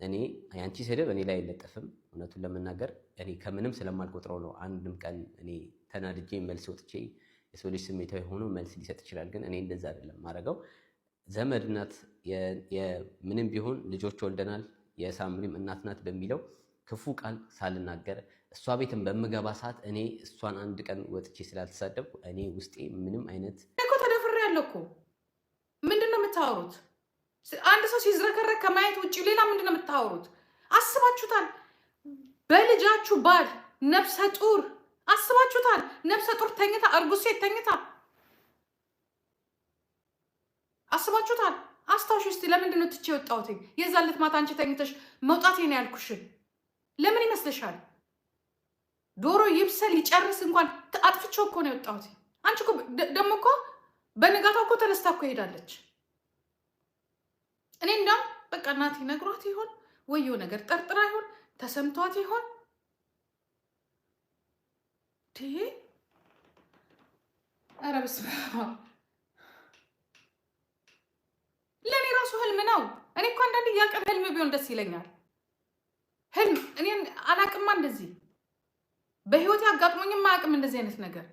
እኔ ያንቺ ስድብ እኔ ላይ አይለጠፍም። እውነቱን ለመናገር እኔ ከምንም ስለማልቆጥረው ነው። አንድም ቀን እኔ ተናድጄ መልስ ወጥቼ የሰው ልጅ ስሜታዊ ሆኖ መልስ ሊሰጥ ይችላል። ግን እኔ እንደዛ አይደለም ማድረገው። ዘመድ ናት፣ ምንም ቢሆን ልጆች ወልደናል፣ የሳምሪም እናት ናት በሚለው ክፉ ቃል ሳልናገር እሷ ቤትን በምገባ ሰዓት እኔ እሷን አንድ ቀን ወጥቼ ስላልተሳደብኩ እኔ ውስጤ ምንም አይነት እኮ ተደፍሬያለሁ እኮ። ምንድን ነው የምታወሩት? አንድ ሰው ሲዝረከረክ ከማየት ውጭ ሌላ ምንድን ነው የምታወሩት? አስባችሁታል? በልጃችሁ ባል ነፍሰ ጡር አስባችሁታል? ነፍሰ ጡር ተኝታ፣ እርጉዝ ሴት ተኝታ አስባችሁታል? አስታውሽ እስቲ። ለምንድን ነው ትቼ የወጣሁት? የዛን ዕለት ማታ አንቺ ተኝተሽ መውጣቴ ነው ያልኩሽን ለምን ይመስልሻል? ዶሮ ይብሰል ይጨርስ እንኳን አጥፍቼው እኮ ነው የወጣሁት። አንቺ እኮ ደግሞ እኮ በንጋታው እኮ ተነስታ እኮ ሄዳለች። እኔ እንዳም በቃ እናቴ ነግሯት ይሆን ወየው ነገር ጠርጥራ ይሆን ተሰምቷት ይሆን ኧረ በስመ አብ። ለእኔ ራሱ ህልም ነው። እኔ እኮ አንዳንድ ያቀን ህልም ቢሆን ደስ ይለኛል። ህልም እኔን አላቅማ እንደዚህ በህይወት ያጋጥሞኝም አያውቅም እንደዚህ አይነት ነገር።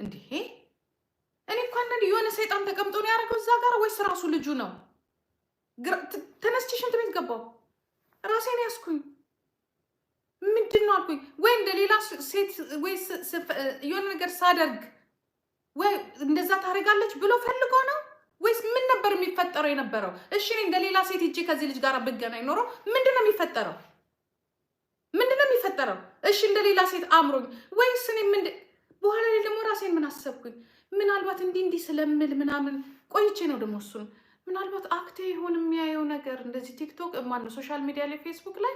እንዲህ እኔ እኮ አንዳንድ የሆነ ሰይጣን ተቀምጦ ነው ያደረገው እዛ ጋር ወይስ ራሱ ልጁ ነው? ተነስቼ ሽንት ቤት ገባሁ፣ ራሴን ያስኩኝ። ምንድን ነው አልኩኝ። ወይ እንደ ሌላ ሴት ወይ የሆነ ነገር ሳደርግ ወይ እንደዛ ታደርጋለች ብሎ ፈልጎ ነው ወይስ ምን ነበር የሚፈጠረው የነበረው? እሺ እኔ እንደ ሌላ ሴት ሂጄ ከዚህ ልጅ ጋር ብገናኝ ኖሮ ምንድን ነው የሚፈጠረው? ምንድን ነው የሚፈጠረው? እሺ እንደ ሌላ ሴት አምሮኝ ወይስ እኔ በኋላ ላይ ደግሞ ራሴን ምን አሰብኩኝ? ምናልባት እንዲህ ስለምል ምናምን ቆይቼ ነው ደግሞ እሱን ምናልባት አክቴ ይሆን የሚያየው ነገር እንደዚህ ቲክቶክ ማነው ሶሻል ሚዲያ ላይ ፌስቡክ ላይ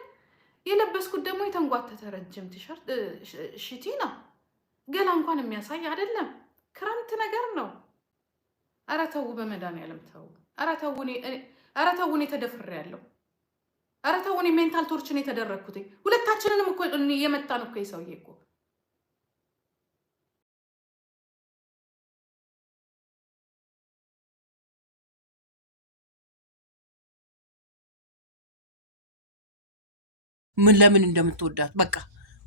የለበስኩት ደግሞ የተንጓተተ ረጅም ቲሸርት ሽቲ ነው። ገላ እንኳን የሚያሳይ አይደለም፣ ክረምት ነገር ነው። ኧረ ተው በመድኃኒዓለም ተው። ኧረ ተው እኔ ተደፍሬያለሁ። ኧረ ተው እኔ ሜንታል ቶርችን የተደረግኩት ሁለታችንንም እኮ የመታን እኮ የሰውዬ እኮ ምን ለምን እንደምትወዳት በቃ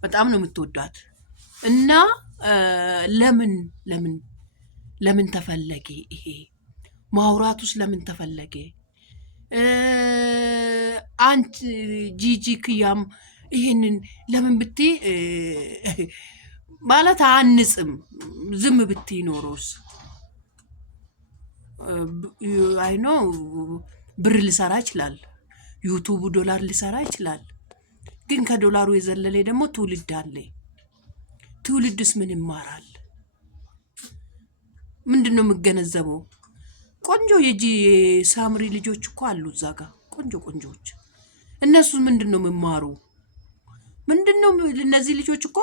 በጣም ነው የምትወዳት። እና ለምን ለምን ለምን ተፈለገ ይሄ ማውራቱስ? ለምን ተፈለገ? አንቺ ጂጂ ክያም ይሄንን ለምን ብቴ ማለት አንጽም ዝም ብቴ ኖሮስ አይ ኖ ብር ሊሰራ ይችላል፣ ዩቱብ ዶላር ሊሰራ ይችላል። ግን ከዶላሩ የዘለለ ደግሞ ትውልድ አለ። ትውልድስ ምን ይማራል? ምንድነው የምገነዘበው? ቆንጆ የሳምሪ ልጆች እኮ አሉ እዛ ጋር ቆንጆ ቆንጆች። እነሱ ምንድነው የሚማሩ? ምንድነው እነዚህ ልጆች እኮ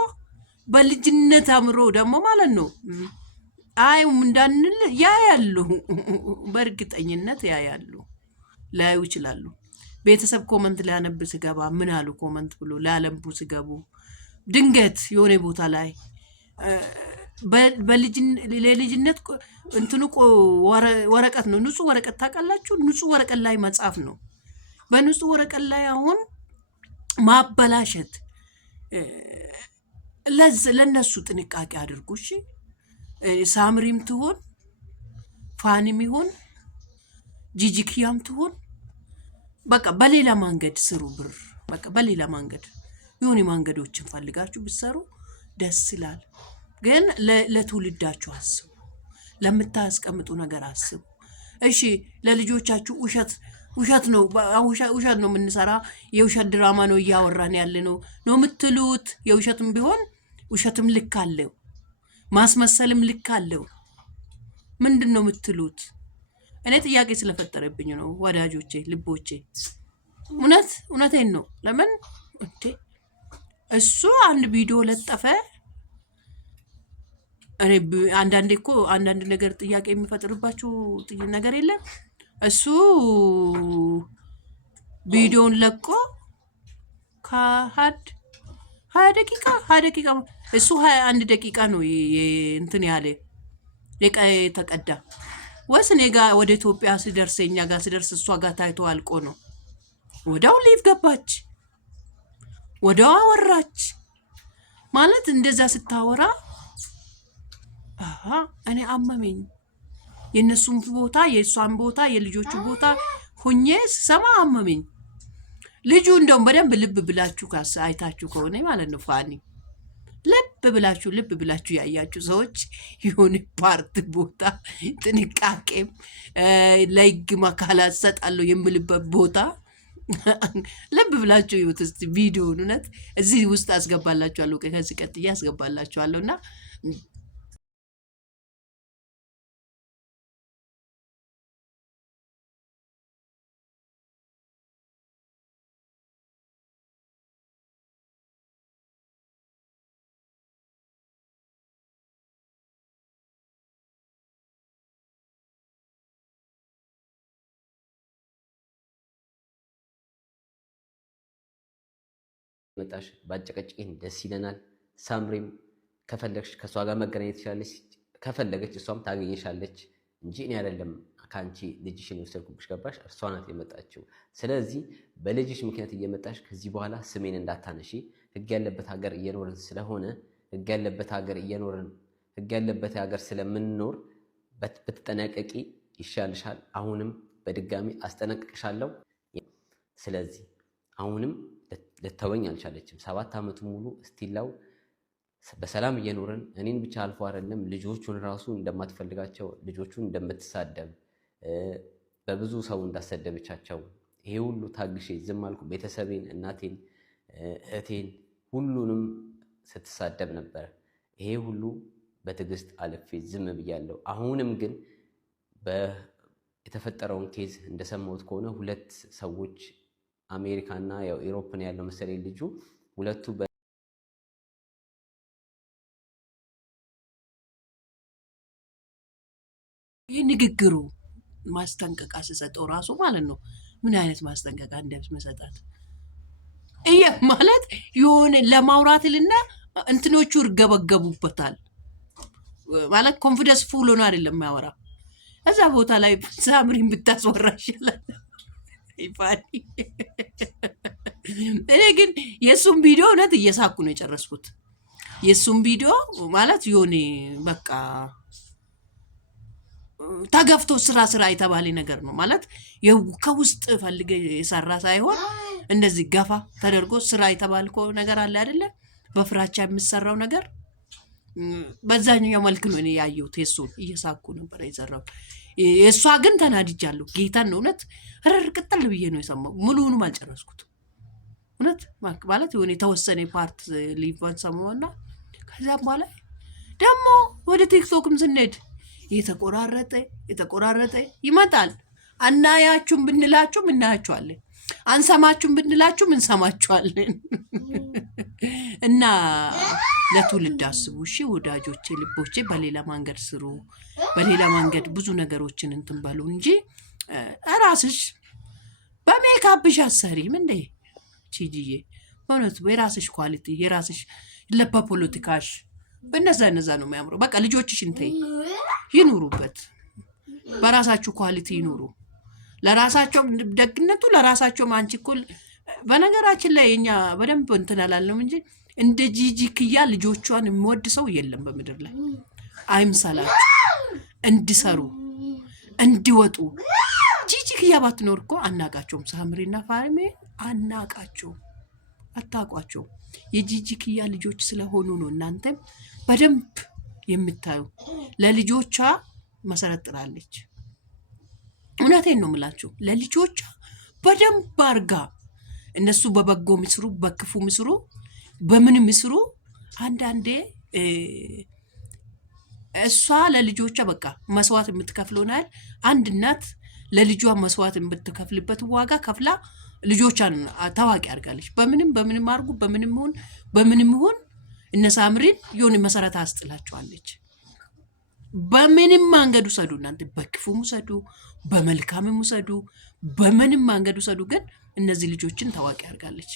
በልጅነት አምሮ ደግሞ ማለት ነው አይም እንዳንል ያያሉ። በእርግጠኝነት ያያሉ፣ ላዩ ይችላሉ። ቤተሰብ ኮመንት ሊያነብ ሲገባ ምን አሉ ኮመንት ብሎ ሊያለምቡ ሲገቡ ድንገት የሆነ ቦታ ላይ ለልጅነት እንትኑ ወረቀት ነው፣ ንጹህ ወረቀት ታውቃላችሁ? ንጹህ ወረቀት ላይ መጻፍ ነው። በንጹህ ወረቀት ላይ አሁን ማበላሸት ለነሱ ጥንቃቄ አድርጉ እሺ። ሳምሪም ትሆን ፋኒም ይሆን ጂጂክያም ትሆን በቃ በሌላ መንገድ ስሩ ብር። በቃ በሌላ መንገድ የሆነ መንገዶችን ፈልጋችሁ ብትሰሩ ደስ ይላል። ግን ለትውልዳችሁ አስቡ፣ ለምታስቀምጡ ነገር አስቡ እሺ። ለልጆቻችሁ ውሸት ነው የምንሰራ፣ የውሸት ድራማ ነው እያወራን ያለ ነው የምትሉት። የውሸትም ቢሆን ውሸትም ልክ አለው፣ ማስመሰልም ልክ አለው። ምንድን ነው የምትሉት? እኔ ጥያቄ ስለፈጠረብኝ ነው ወዳጆቼ፣ ልቦቼ። እውነቴን ነው። ለምን እሱ አንድ ቪዲዮ ለጠፈ። እኔ አንዳንዴ እኮ አንዳንድ ነገር ጥያቄ የሚፈጥርባችሁ ነገር የለም። እሱ ቪዲዮን ለቆ ሀያ ደቂቃ እሱ 21 ደቂቃ ነው እንትን ያለ የተቀዳ ወይስ እኔ ጋር ወደ ኢትዮጵያ ሲደርስ እኛ ጋር ሲደርስ እሷ ጋር ታይቶ አልቆ ነው? ወዳው ሊቭ ገባች፣ ወዳው አወራች። ማለት እንደዛ ስታወራ እኔ አመመኝ። የእነሱን ቦታ የእሷን ቦታ የልጆቹ ቦታ ሁኜ ስሰማ አመመኝ። ልጁ እንደውም በደንብ ልብ ብላችሁ አይታችሁ ከሆነ ማለት ነው ፋኒ ልብ ብላችሁ ያያችሁ ሰዎች የሆነ ፓርት ቦታ ጥንቃቄም ለህግ አካላት ሰጣለሁ የምልበት ቦታ ልብ ብላችሁ ይሁት እስቲ ቪዲዮውን እውነት እዚህ ውስጥ አስገባላችኋለሁ። ከዚህ ቀጥዬ አስገባላችኋለሁና መጣሽ ባጨቀጭኝ ደስ ይለናል። ሳምሪም ከፈለግሽ ከሷ ጋር መገናኘት ትችላለች፣ ከፈለገች እሷም ታገኘሻለች እንጂ እኔ አይደለም ከአንቺ ልጅሽን የወሰድኩብሽ። ገባሽ? እርሷ ናት የመጣችው። ስለዚህ በልጅሽ ምክንያት እየመጣሽ ከዚህ በኋላ ስሜን እንዳታነሺ። ህግ ያለበት ሀገር እየኖርን ስለሆነ ህግ ያለበት ሀገር ስለምንኖር ብትጠነቀቂ ይሻልሻል። አሁንም በድጋሚ አስጠነቅቅሻለሁ። ስለዚህ አሁንም ልተወኝ አልቻለችም። 7 ዓመቱ ሙሉ እስቲላው በሰላም እየኖርን እኔን ብቻ አልፎ አይደለም ልጆቹን ራሱ እንደማትፈልጋቸው፣ ልጆቹን እንደምትሳደብ፣ በብዙ ሰው እንዳሰደበቻቸው ይሄ ሁሉ ታግሼ ዝም አልኩ። ቤተሰቤን፣ እናቴን፣ እህቴን ሁሉንም ስትሳደብ ነበር። ይሄ ሁሉ በትዕግስት አልፌ ዝም ብያለሁ። አሁንም ግን የተፈጠረውን ኬዝ እንደሰማሁት ከሆነ 2 ሰዎች አሜሪካና ያው ኢሮፕን ያለው መሰለኝ ልጁ ሁለቱ ይህ ንግግሩ ማስጠንቀቂያ ስሰጠው ራሱ ማለት ነው ምን አይነት ማስጠንቀቂያ እንደምሰጣት ማለት የሆነ ለማውራትልና እንትኖቹ ይርገበገቡበታል ማለት ኮንፊደንስ ፉል ሆኖ አይደለም የሚያወራ። እዛ ቦታ ላይ ሳምሪን ብታስወራ ይሻላል። ይፋኒ እኔ ግን የሱም ቪዲዮ እውነት እየሳኩ ነው የጨረስኩት። የሱም ቪዲዮ ማለት የሆነ በቃ ተገፍቶ ስራ የተባለ ነገር ነው ማለት ከውስጥ ፈልገ የሰራ ሳይሆን እንደዚህ ገፋ ተደርጎ ስራ የተባልኮ ነገር አለ አይደለ? በፍራቻ የሚሰራው ነገር በዛኛው መልክ ነው እኔ ያየሁት። የሱን እየሳኩ ነበር የሰራው። የሷ ግን ተናድጃለሁ። ጌታን ነው እውነት ረር ቅጠል ብዬ ነው የሰማው። ሙሉውንም አልጨረስኩት እውነት ማለት የሆነ የተወሰነ ፓርት ሊቫን ሰማውና ከዛም በኋላ ደግሞ ወደ ቲክቶክም ስንሄድ የተቆራረጠ ይመጣል። አናያችሁም ብንላችሁም እናያችኋለን፣ አንሰማችሁም ብንላችሁም እንሰማችኋለን። እና ለትውልድ አስቡ እሺ ወዳጆቼ፣ ልቦቼ። በሌላ መንገድ ስሩ፣ በሌላ መንገድ ብዙ ነገሮችን እንትን በሉ እንጂ ራስሽ በሜካፕሽ አሰሪም እንዴ ቺጂዬ። በእውነቱ የራስሽ ኳሊቲ የራስሽ ለፖለቲካሽ በእነዛ ነው የሚያምረው። በቃ ልጆችሽን ተይ ይኑሩበት፣ በራሳችሁ ኳሊቲ ይኑሩ። ለራሳቸው ደግነቱ ለራሳቸው አንቺ እኮ በነገራችን ላይ እኛ በደንብ እንትን አላለም እንጂ እንደ ጂጂ ክያ ልጆቿን የሚወድ ሰው የለም በምድር ላይ። አይምሰላችሁ፣ እንዲሰሩ እንዲወጡ። ጂጂ ክያ ባትኖር እኮ አናቃቸውም። ሳምሪና ፋርሜ አናቃቸውም፣ አታቋቸው። የጂጂ ክያ ልጆች ስለሆኑ ነው እናንተም በደንብ የምታዩ። ለልጆቿ መሰረት ጥላለች። እውነቴን ነው የምላችሁ። ለልጆቿ በደንብ አርጋ እነሱ በበጎ ምስሩ በክፉ ምስሩ በምን ምስሩ አንዳንዴ እሷ ለልጆቿ በቃ መስዋዕት የምትከፍለው ናል። አንድ እናት ለልጇ መስዋዕት የምትከፍልበት ዋጋ ከፍላ ልጆቿን ታዋቂ አድርጋለች። በምንም አርጉ በምንም ይሁን እነ ሳምሪን የሆነ መሰረት አስጥላቸዋለች። በምንም መንገዱ ሰዱ እናንተ በክፉም ሰዱ በመልካምም ሰዱ በምንም መንገዱ ሰዱ፣ ግን እነዚህ ልጆችን ታዋቂ አድርጋለች።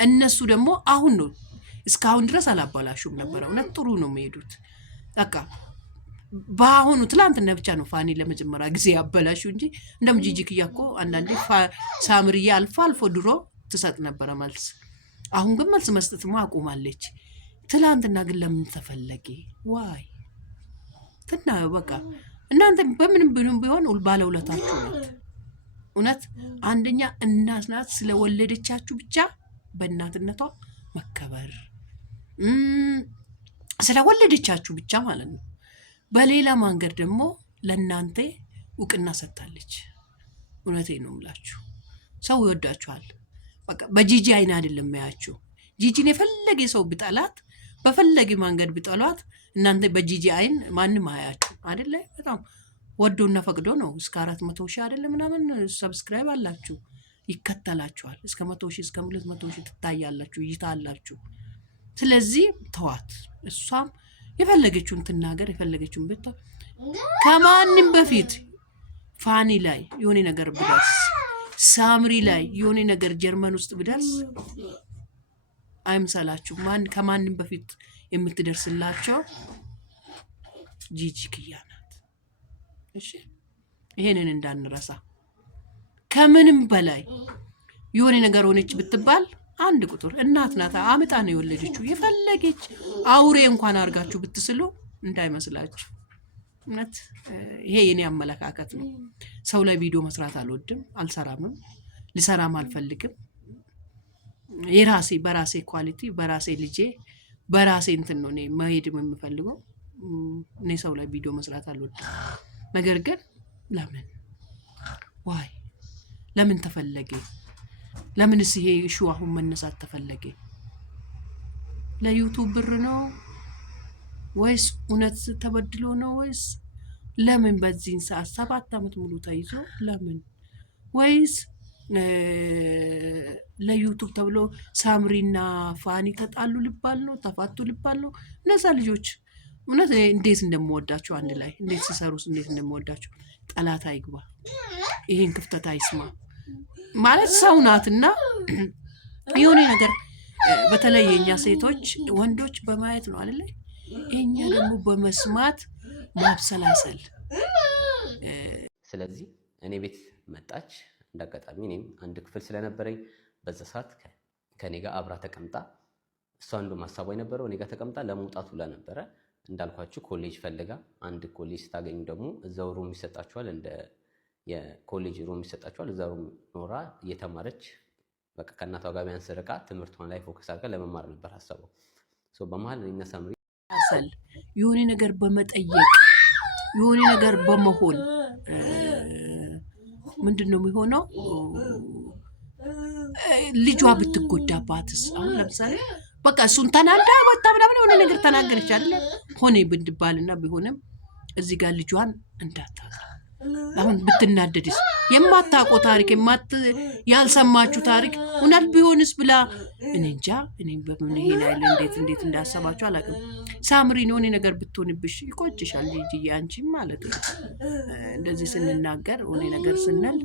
እነሱ ደግሞ አሁን ነው እስካሁን ድረስ አላባላሹም ነበር። እውነት ጥሩ ነው የሚሄዱት። በቃ በአሁኑ ትላንትና ብቻ ነው ፋኒ ለመጀመሪያ ጊዜ ያበላሹ እንጂ እንደም ጂጂክያ እኮ አንዳንዴ ሳምሪዬ አልፎ አልፎ ድሮ ትሰጥ ነበረ መልስ። አሁን ግን መልስ መስጠት አቁማለች። ትላንትና ግን ለምን ተፈለገ? ዋይ ትና በቃ እናንተ በምንም ቢሆን ባለውለታችሁ ናት። እውነት አንደኛ እናት ናት። ስለወለደቻችሁ ብቻ በእናትነቷ መከበር ስለወለደቻችሁ ብቻ ማለት ነው። በሌላ መንገድ ደግሞ ለእናንተ እውቅና ሰጥታለች። እውነቴን ነው የምላችሁ። ሰው ይወዳችኋል። በቃ በጂጂ አይን አይደለም ያያችሁ። ጂጂን የፈለገ ሰው ቢጠላት በፈለገ መንገድ ቢጠሏት እናንተ በጂጂ አይን ማንም አያችሁ አይደለ? በጣም ወዶና ፈቅዶ ነው። እስከ 400 ሺህ አይደለ ምናምን ሰብስክራይብ አላችሁ፣ ይከተላችኋል። እስከ 100 ሺህ እስከ 200 ሺህ ትታያላችሁ፣ እይታ አላችሁ። ስለዚህ ተዋት። እሷም የፈለገችውን ትናገር፣ የፈለገችውን ብታ ከማንም በፊት ፋኒ ላይ የሆነ ነገር ብደርስ፣ ሳምሪ ላይ የሆነ ነገር ጀርመን ውስጥ ብደርስ አይምሰላችሁ። ከማንም በፊት የምትደርስላቸው ጂጂክያ ናት። እሺ ይሄንን እንዳንረሳ። ከምንም በላይ የሆነ ነገር ሆነች ብትባል አንድ ቁጥር እናት ናት። አምጣ ነው የወለደችው። የፈለገች አውሬ እንኳን አድርጋችሁ ብትስሉ እንዳይመስላችሁ። እውነት ይሄ የኔ አመለካከት ነው። ሰው ላይ ቪዲዮ መስራት አልወድም፣ አልሰራምም፣ ልሰራም አልፈልግም። በራሴ ኳሊቲ በራሴ ልጄ በራሴ እንትን ነው እኔ መሄድም የምፈልገው። እኔ ሰው ላይ ቪዲዮ መስራት አልወድም። ነገር ግን ለምን ተፈለገ? ለምንስ ይሄ ኢሹ አሁን መነሳት ተፈለገ? ለዩቱብ ብር ነው ወይስ እውነት ተበድሎ ነው ወይስ ለምን በዚህን ሰዓት 7 ዓመት ሙሉ ተይዞ ለምን? ወይስ ለዩቱብ ተብሎ ሳምሪና ፋኒ ተጣሉ ልባል ነው? ተፋቱ ልባል ነው? እነዛ ልጆች እውነት እንዴት እንደምወዳቸው አንድ ላይ እንዴት ሲሰሩስ እንዴት እንደምወዳቸው። ጠላት አይግባ፣ ይሄን ክፍተት አይስማ ማለት ሰው ናትና የሆነ ነገር በተለይ የኛ ሴቶች ወንዶች በማየት ነው አይደል? የኛ ደግሞ በመስማት ማብሰላሰል። ስለዚህ እኔ ቤት መጣች። እንዳጋጣሚ እኔም አንድ ክፍል ስለነበረኝ በዛ ሰዓት ከኔ ጋር አብራ ተቀምጣ እሷ አንዱ ማሳቧ የነበረው እኔ ጋር ተቀምጣ ለመውጣት ብላ ነበረ። እንዳልኳችሁ ኮሌጅ ፈልጋ አንድ ኮሌጅ ስታገኙ ደግሞ እዛው ሩም ይሰጣችኋል፣ እንደ የኮሌጅ ሩም ይሰጣችኋል። እዛው ሩም ኖራ እየተማረች በቃ ከእናቷ ጋር ቢያንስ ርቃ ትምህርቷን ላይ ፎከስ አድርጋ ለመማር ነበር ሀሳቡ። በመሀል እኔና ሳምሪ የሆነ ነገር በመጠየቅ የሆነ ነገር በመሆን ምንድን ነው የሚሆነው? ልጇ ብትጎዳባትስ? አሁን ለምሳሌ በቃ እሱን ተናዳ ወጣ ምናምን የሆነ ነገር ተናገረች አይደለ? ሆነ ብንድባልና ቢሆንም እዚህ ጋር ልጇን እንዳታዛ። አሁን ብትናደድስ? የማታውቀው ታሪክ ያልሰማችሁ ታሪክ እውነት ቢሆንስ ብላ እኔ እንጃ። እኔ በምን ይሄን አይደል እንዴት እንዳሰባችሁ አላውቅም። ሳምሪን የሆነ ነገር ብትሆንብሽ ይቆጭሻል ልጅዬ፣ አንቺም ማለት ነው። እንደዚህ ስንናገር የሆነ ነገር ስንል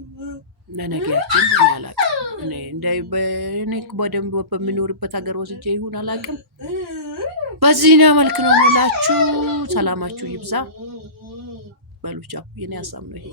ለነገያችን አላውቅም። እኔ በደንብ በምኖርበት ሀገር ወስጄ ይሁን አላውቅም። በዚህ ነው መልክ ነው የምላችሁ። ሰላማችሁ ይብዛ። በሉቻው የኔ ሀሳብ ነው ይሄ።